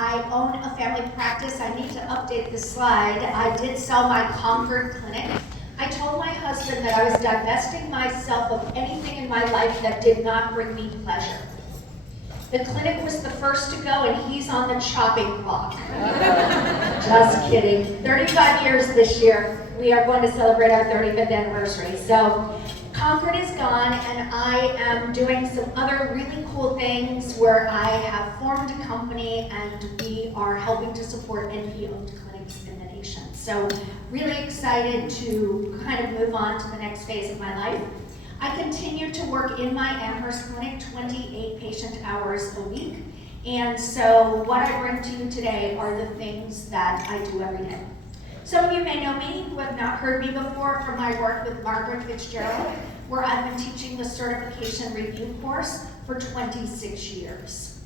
I own a family practice. I need to update the slide. I did sell my Concord clinic. I told my husband that I was divesting myself of anything in my life that did not bring me pleasure. The clinic was the first to go, and he's on the chopping block. Just kidding. 35 years this year. We are going to celebrate our 35th anniversary. So Concord is gone, and I am doing some other really cool things where I have formed a company, and we are helping to support NP-owned clinics in the nation. So really excited to kind of move on to the next phase of my life. I continue to work in my Amherst clinic 28 patient hours a week. And so what I bring to you today are the things that I do every day. Some of you may know me who have not heard me before from my work with Margaret Fitzgerald, where I've been teaching the certification review course for 26 years.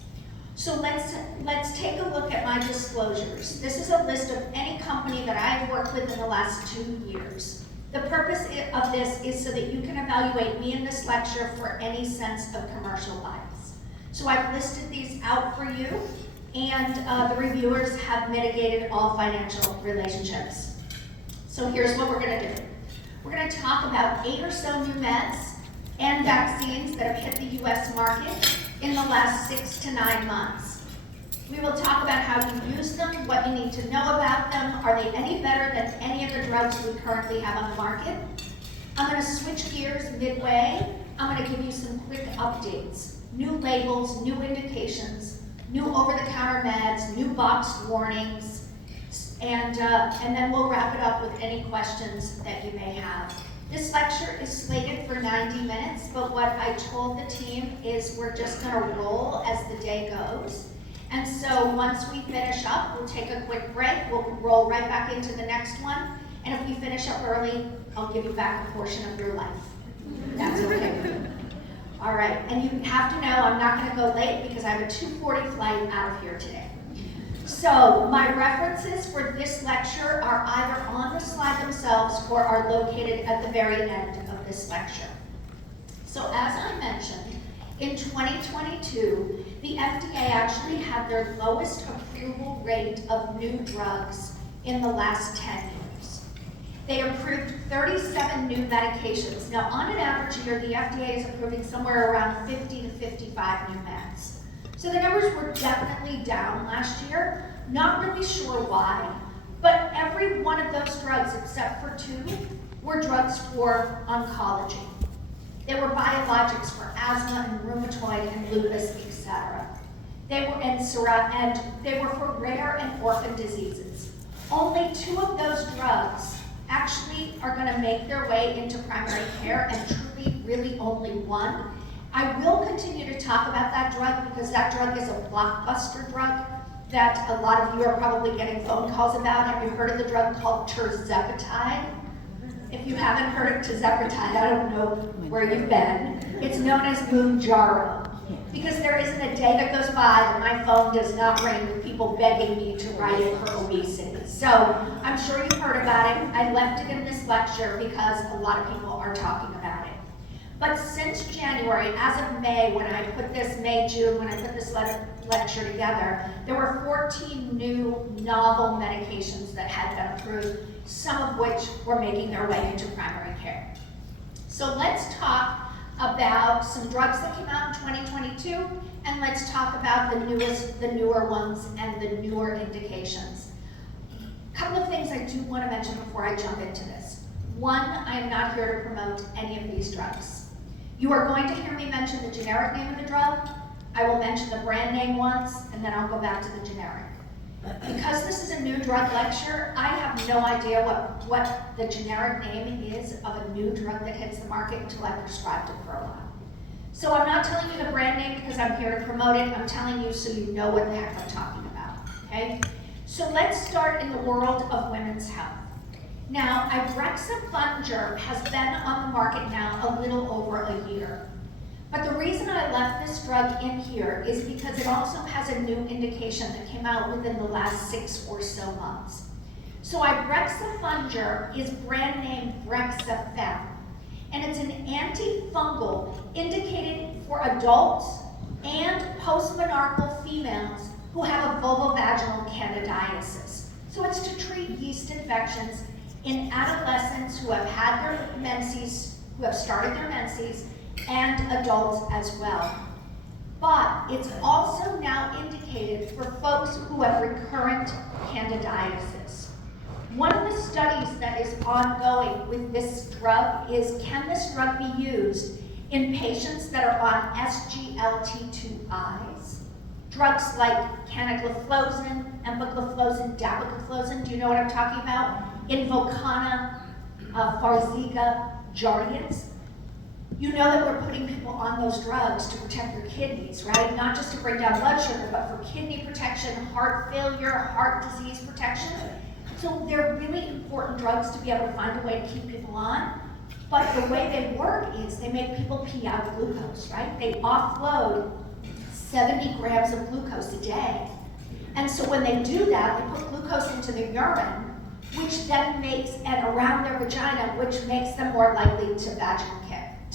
So let's take a look at my disclosures. This is a list of any company that I've worked with in the last 2 years. The purpose of this is so that you can evaluate me in this lecture for any sense of commercial bias. So I've listed these out for you, and the reviewers have mitigated all financial relationships. So here's what we're gonna do. We're gonna talk about 8 or so new meds and vaccines that have hit the US market in the last 6 to 9 months. We will talk about how you use them, what you need to know about them, are they any better than any of the drugs we currently have on the market. I'm gonna switch gears midway. I'm gonna give you some quick updates. New labels, new indications, new over-the-counter meds, new boxed warnings, and then we'll wrap it up with any questions that you may have. This lecture is slated for 90 minutes, but what I told the team is we're just gonna roll as the day goes. And so once we finish up, we'll take a quick break, we'll roll right back into the next one, and if we finish up early, I'll give you back a portion of your life. That's okay. All right, and you have to know I'm not gonna go late because I have a 2:40 flight out of here today. So my references for this lecture are either on the slide themselves or are located at the very end of this lecture. So as I mentioned, in 2022, the FDA actually had their lowest approval rate of new drugs in the last 10 years. They approved 37 new medications. Now, on an average year, the FDA is approving somewhere around 50 to 55 new meds. So the numbers were definitely down last year. Not really sure why, but every one of those drugs, except for 2, were drugs for oncology. They were biologics for asthma and rheumatoid and lupus, etc. They were for rare and orphan diseases. Only 2 of those drugs actually are going to make their way into primary care, and truly, really only 1. I will continue to talk about that drug because that drug is a blockbuster drug that a lot of you are probably getting phone calls about. Have you heard of the drug called tirzepatide? If you haven't heard of tirzepatide, I don't know where you've been. It's known as Mounjaro, because there isn't a day that goes by that my phone does not ring with people begging me to write it for obesity. So I'm sure you've heard about it. I left it in this lecture because a lot of people are talking about it. But since January, as of May, when I put this, June, when I put this lecture together, there were 14 new novel medications that had been approved, some of which were making their way into primary care. So let's talk about some drugs that came out in 2022, and let's talk about the newer ones and the newer indications. A couple of things I do want to mention before I jump into this. One, I am not here to promote any of these drugs. You are going to hear me mention the generic name of the drug. I will mention the brand name once, and then I'll go back to the generic. Because this is a new drug lecture, I have no idea what the generic name is of a new drug that hits the market until I prescribed it for a while. So I'm not telling you the brand name because I'm here to promote it. I'm telling you so you know what the heck I'm talking about, okay? So let's start in the world of women's health. Now, ibrexafungerp has been on the market now a little over a year. But the reason I left this drug in here is because it also has a new indication that came out within the last 6 or so months. So ibrexafungerp is brand name Brexafemme, and it's an antifungal indicated for adults and postmenarchal females who have a vulvovaginal candidiasis. So it's to treat yeast infections in adolescents who have had their menses, who have started their menses, and adults as well. But it's also now indicated for folks who have recurrent candidiasis. One of the studies that is ongoing with this drug is, can this drug be used in patients that are on SGLT2Is? Drugs like canagliflozin, empagliflozin, dapagliflozin, do you know what I'm talking about? Invokana, Farxiga, Jardiance. You know that we're putting people on those drugs to protect their kidneys, right? Not just to bring down blood sugar, but for kidney protection, heart failure, heart disease protection. So they're really important drugs to be able to find a way to keep people on. But the way they work is they make people pee out glucose, right? They offload 70 grams of glucose a day. And so when they do that, they put glucose into the urine, which then makes, and around their vagina, which makes them more likely to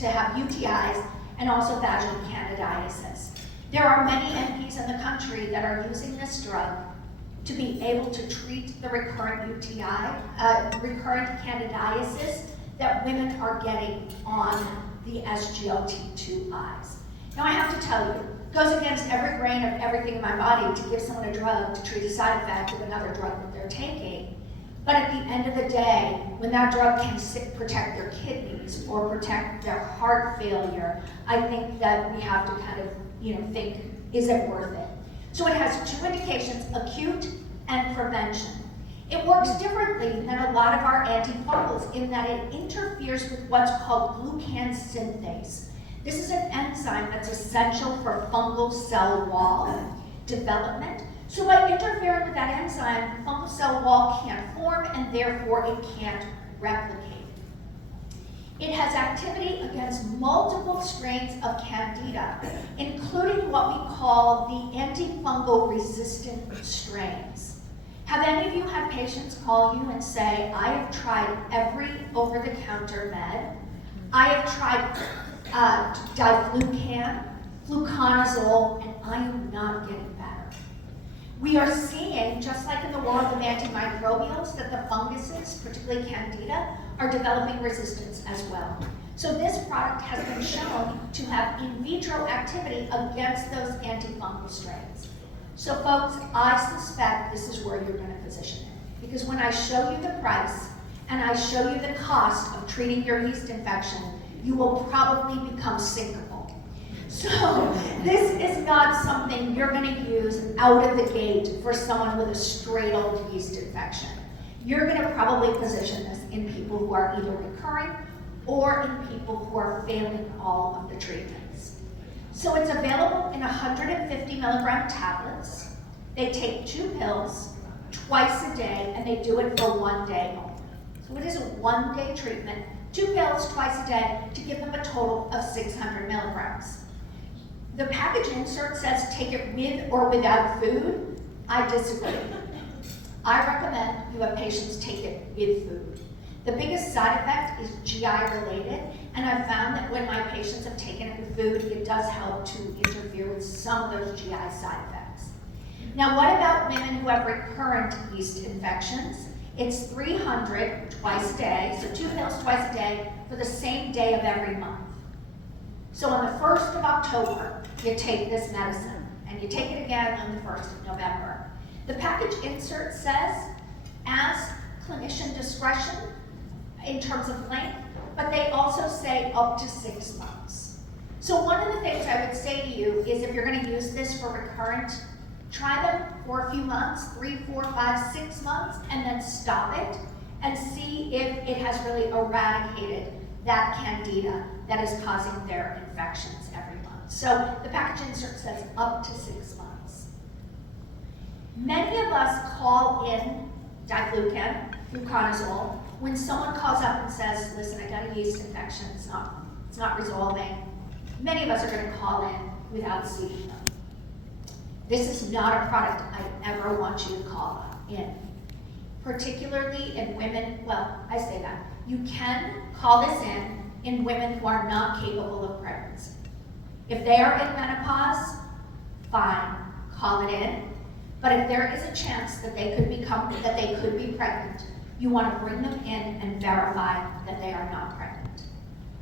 have UTIs and also vaginal candidiasis. There are many NPs in the country that are using this drug to be able to treat the recurrent recurrent candidiasis that women are getting on the SGLT2Is. Now I have to tell you, it goes against every grain of everything in my body to give someone a drug to treat a side effect of another drug that they're taking. But at the end of the day, when that drug can protect their kidneys or protect their heart failure, I think that we have to kind of, think, is it worth it? So it has two indications, acute and prevention. It works differently than a lot of our antifungals in that it interferes with what's called glucan synthase. This is an enzyme that's essential for fungal cell wall development. So by interfering with that enzyme, the fungal cell wall can't form and therefore it can't replicate. It has activity against multiple strains of Candida, including what we call the antifungal resistant strains. Have any of you had patients call you and say, I have tried every over-the-counter med, I have tried diflucan, fluconazole, and I am not getting better. We are seeing, just like in the world of antimicrobials, that the funguses, particularly Candida, are developing resistance as well. So this product has been shown to have in vitro activity against those antifungal strains. So folks, I suspect this is where you're going to position it. Because when I show you the price and I show you the cost of treating your yeast infection, you will probably become sinkable. So this is not something you're going to use out of the gate for someone with a straight old yeast infection. You're going to probably position this in people who are either recurring or in people who are failing all of the treatments. So it's available in 150 milligram tablets. They take 2 pills twice a day, and they do it for 1 day only. So it is a 1-day treatment, 2 pills twice a day to give them a total of 600 milligrams. The package insert says take it with or without food. I disagree. I recommend you have patients take it with food. The biggest side effect is GI related, and I've found that when my patients have taken it with food, it does help to interfere with some of those GI side effects. Now, what about women who have recurrent yeast infections? It's 300 twice a day, so 2 pills twice a day for the same day of every month. So on the 1st of October, you take this medicine, and you take it again on the 1st of November. The package insert says, as clinician discretion in terms of length, but they also say up to 6 months. So one of the things I would say to you is if you're going to use this for recurrent, try them for a few months, 3, 4, 5, 6 months, and then stop it and see if it has really eradicated that candida that is causing their infections every month. So the package insert says up to 6 months. Many of us call in diflucan, fluconazole, when someone calls up and says, listen, I got a yeast infection, it's not resolving. Many of us are going to call in without seeing them. This is not a product I ever want you to call in. Particularly in women, well, I say that. You can call this in women who are not capable of pregnancy. If they are in menopause, fine, call it in. But if there is a chance that they could be pregnant, you want to bring them in and verify that they are not pregnant.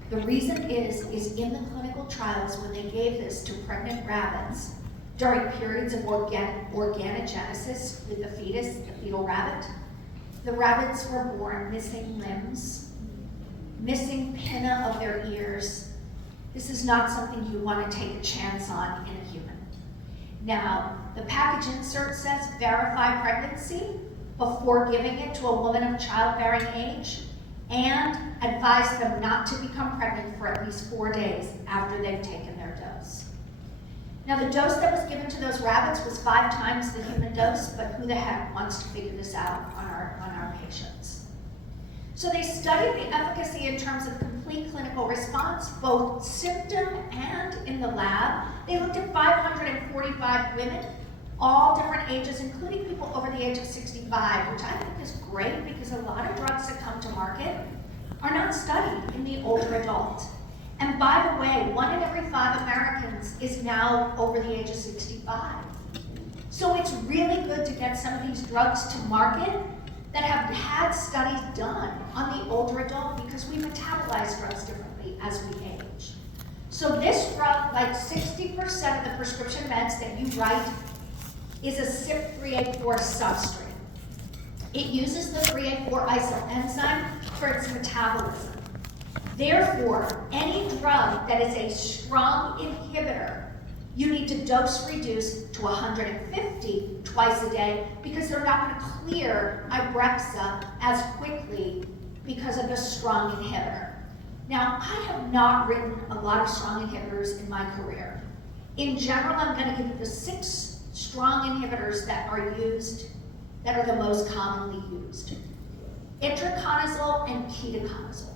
The reason is in the clinical trials, when they gave this to pregnant rabbits during periods of organogenesis with the fetus, the fetal rabbit, the rabbits were born missing limbs, missing pinna of their ears. This is not something you want to take a chance on in a human. Now, the package insert says verify pregnancy before giving it to a woman of childbearing age, and advise them not to become pregnant for at least 4 days after they've taken their dose. Now, the dose that was given to those rabbits was 5 times the human dose, but who the heck wants to figure this out on our patients? So they studied the efficacy in terms of complete clinical response, both symptom and in the lab. They looked at 545 women, all different ages, including people over the age of 65, which I think is great because a lot of drugs that come to market are not studied in the older adult. And by the way, 1 in every 5 Americans is now over the age of 65. So it's really good to get some of these drugs to market that have had studies done on the older adult, because we metabolize drugs differently as we age. So this drug, like 60% of the prescription meds that you write, is a CYP3A4 substrate. It uses the 3A4 isyl enzyme for its metabolism. Therefore, any drug that is a strong inhibitor, you need to dose reduce to 150 twice a day, because they're not going to clear Ibrexa as quickly because of a strong inhibitor. Now, I have not written a lot of strong inhibitors in my career. In general, I'm going to give you the 6 strong inhibitors that are used, that are the most commonly used. Itraconazole and ketoconazole.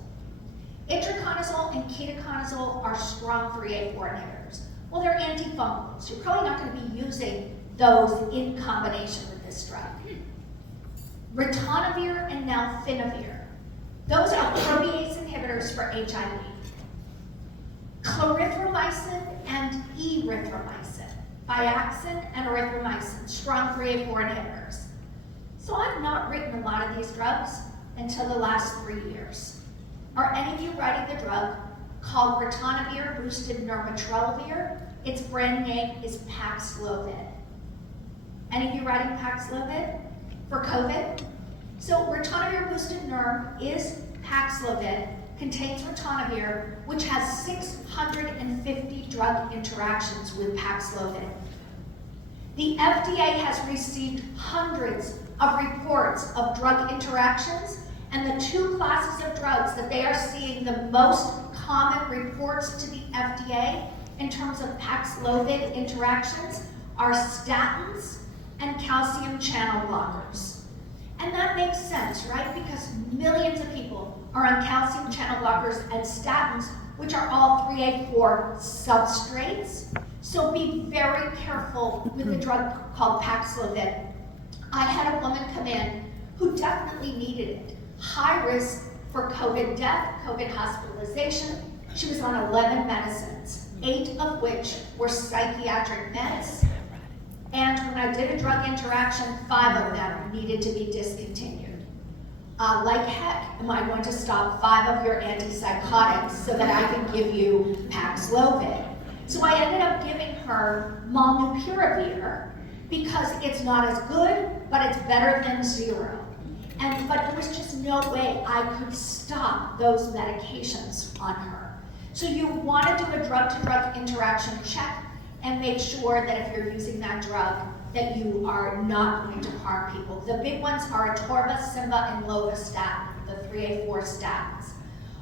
Itraconazole and ketoconazole are strong 3A4 inhibitors. Well, they're antifungals. You're probably not going to be using those in combination with this drug. Ritonavir and nalfinavir. Those are protease inhibitors for HIV. Clarithromycin and erythromycin. Biaxin and erythromycin, strong 3A4 inhibitors. So I've not written a lot of these drugs until the last 3 years. Are any of you writing the drug called ritonavir boosted nirmatrelvir? Its brand name is Paxlovid. Any of you writing Paxlovid for COVID? So ritonavir boosted nirm is Paxlovid, contains ritonavir, which has 650 drug interactions with Paxlovid. The FDA has received hundreds of reports of drug interactions, and the 2 classes of drugs that they are seeing the most common reports to the FDA in terms of Paxlovid interactions are statins and calcium channel blockers. And that makes sense, right? Because millions of people are on calcium channel blockers and statins, which are all 3A4 substrates. So be very careful with the drug called Paxlovid. I had a woman come in who definitely needed it. High risk for COVID death, COVID hospitalization. She was on 11 medicines, 8 of which were psychiatric meds. And when I did a drug interaction, 5 of them needed to be discontinued. Like heck, am I going to stop 5 of your antipsychotics so that I can give you Paxlovid? So I ended up giving her molnupiravir because it's not as good, but it's better than 0. But there was just no way I could stop those medications on her. So you want to do a drug-to-drug interaction check and make sure that if you're using that drug, that you are not going to harm people. The big ones are atorvastatin and lovastatin, the 3A4 statins.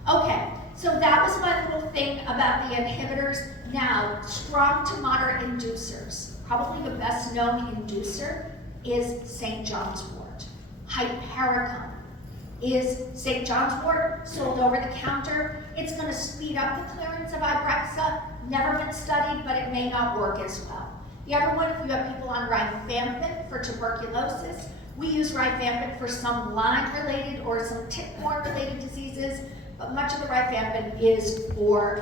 Okay, so that was my little thing about the inhibitors. Now, strong to moderate inducers. Probably the best known inducer is St. John's wort. Hypericum is St. John's wort, sold over the counter. It's going to speed up the clearance of Ibrexa. Never been studied, but it may not work as well. The other one, if you have people on rifampin for tuberculosis, we use rifampin for some Lyme-related or some tick-borne-related diseases, but much of the rifampin is for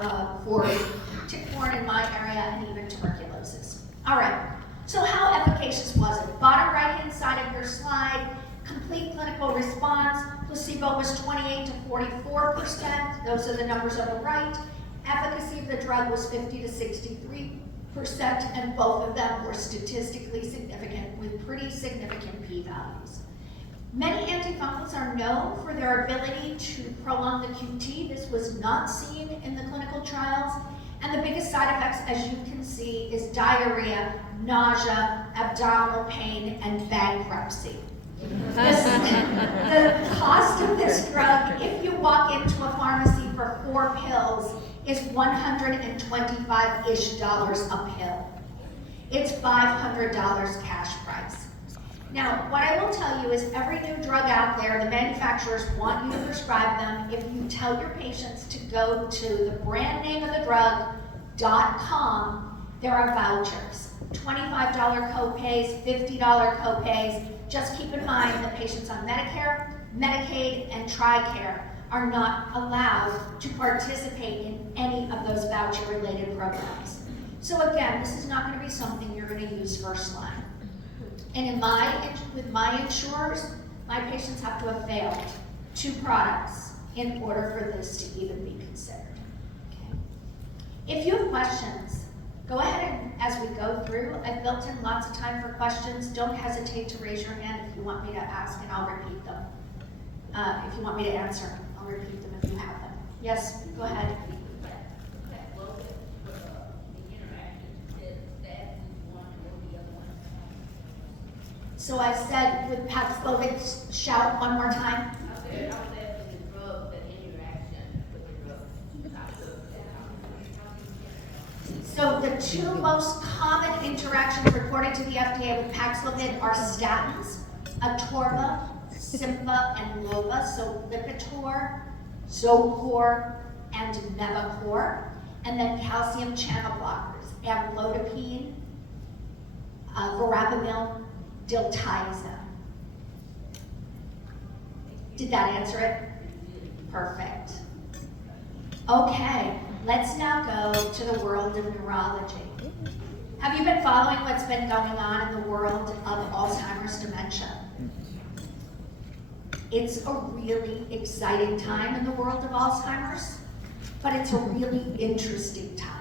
tick-borne in my area and even tuberculosis. All right, So how efficacious was it? Bottom right-hand side of your slide, complete clinical response, placebo was 28 to 44%. Those are the numbers on the right. Efficacy of the drug was 50 to 63%, and both of them were statistically significant with pretty significant p-values. Many antifungals are known for their ability to prolong the QT. This was not seen in the clinical trials. And the biggest side effects, as you can see, is diarrhea, nausea, abdominal pain, and bankruptcy. The cost of this drug, if you walk into a pharmacy for 4 pills, is $125-ish a pill. It's $500 cash price. Now, what I will tell you is every new drug out there, the manufacturers want you to prescribe them. If you tell your patients to go to the brand name of the drug.com, there are vouchers. $25 copays, $50 copays. Just keep in mind that patients on Medicare, Medicaid, and TRICARE are not allowed to participate in any of those voucher-related programs. So again, this is not going to be something you're going to use first line. And with my insurers, my patients have to have failed 2 products in order for this to even be considered. Okay. If you have questions, go ahead and as we go through, I've built in lots of time for questions. Don't hesitate to raise your hand if you want me to ask, and I'll repeat them. If you want me to answer, I'll repeat them if you have them. Yes, go ahead. So I said with Paxlovid, shout one more time. So the 2 most common interactions reported to the FDA with Paxlovid are statins, Atorva, Simpva, and Lova. So Lipitor, Zocor, and Mevacor. And then calcium channel blockers, amlodipine, verapamil, Diltiazem. Did that answer it? Perfect. Okay, let's now go to the world of neurology. Have you been following what's been going on in the world of Alzheimer's dementia? It's a really exciting time in the world of Alzheimer's, but it's a really interesting time.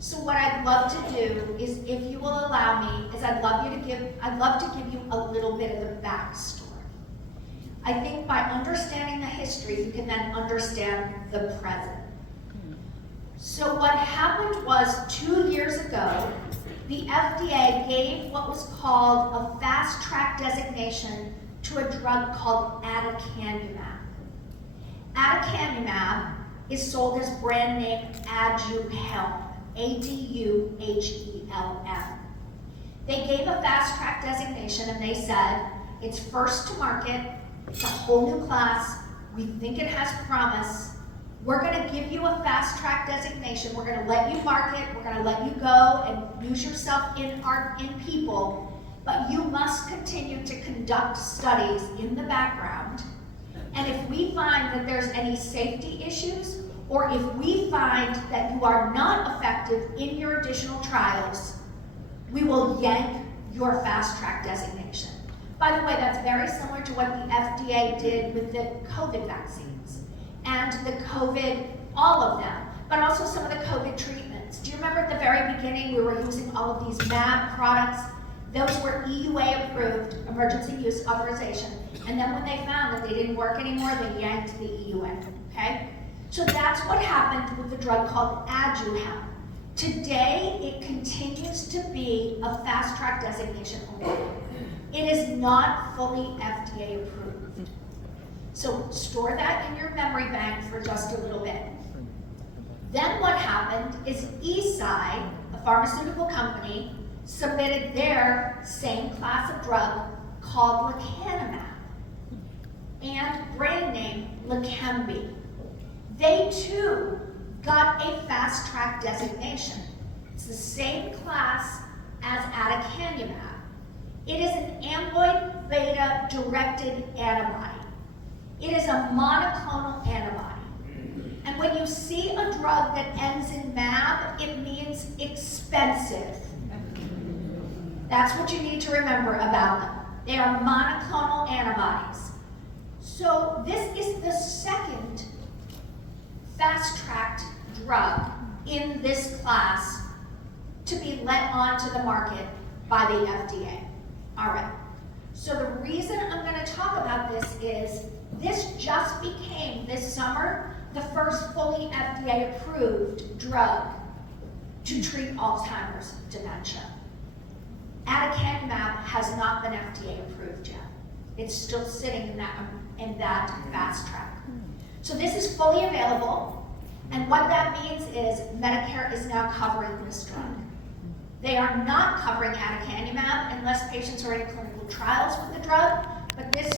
So what I'd love to do is, if you will allow me, is I'd love to give you a little bit of the backstory. I think by understanding the history, you can then understand the present. So what happened was 2 years ago, the FDA gave what was called a fast track designation to a drug called aducanumab. Aducanumab is sold as brand name Aduhelm. ADUHELM. They gave a fast track designation and they said, it's first to market, it's a whole new class, we think it has promise, we're going to give you a fast track designation, we're going to let you market, we're going to let you go and use yourself in people, but you must continue to conduct studies in the background, and if we find that there's any safety issues, or if we find that you are not effective in your additional trials, we will yank your fast track designation. By the way, that's very similar to what the FDA did with the COVID vaccines and the COVID, all of them, but also some of the COVID treatments. Do you remember at the very beginning we were using all of these MAB products? Those were EUA approved, emergency use authorization, and then when they found that they didn't work anymore, they yanked the EUA, okay? So that's what happened with the drug called Aduhelm. Today, it continues to be a fast track designation only. It is not fully FDA approved. So store that in your memory bank for just a little bit. Then what happened is Eisai, a pharmaceutical company, submitted their same class of drug called lecanemab and brand name Leqembi. They too got a fast track designation. It's the same class as aducanumab. It is an amyloid beta directed antibody. It is a monoclonal antibody. And when you see a drug that ends in mab, it means expensive. That's what you need to remember about them. They are monoclonal antibodies. So this is the second fast-tracked drug in this class to be let onto the market by the FDA. All right. So the reason I'm going to talk about this is this just became this summer the first fully FDA-approved drug to treat Alzheimer's dementia. Aducanumab has not been FDA approved yet. It's still sitting in that fast track. So this is fully available, and what that means is Medicare is now covering this drug. They are not covering aducanumab unless patients are in clinical trials with the drug, but this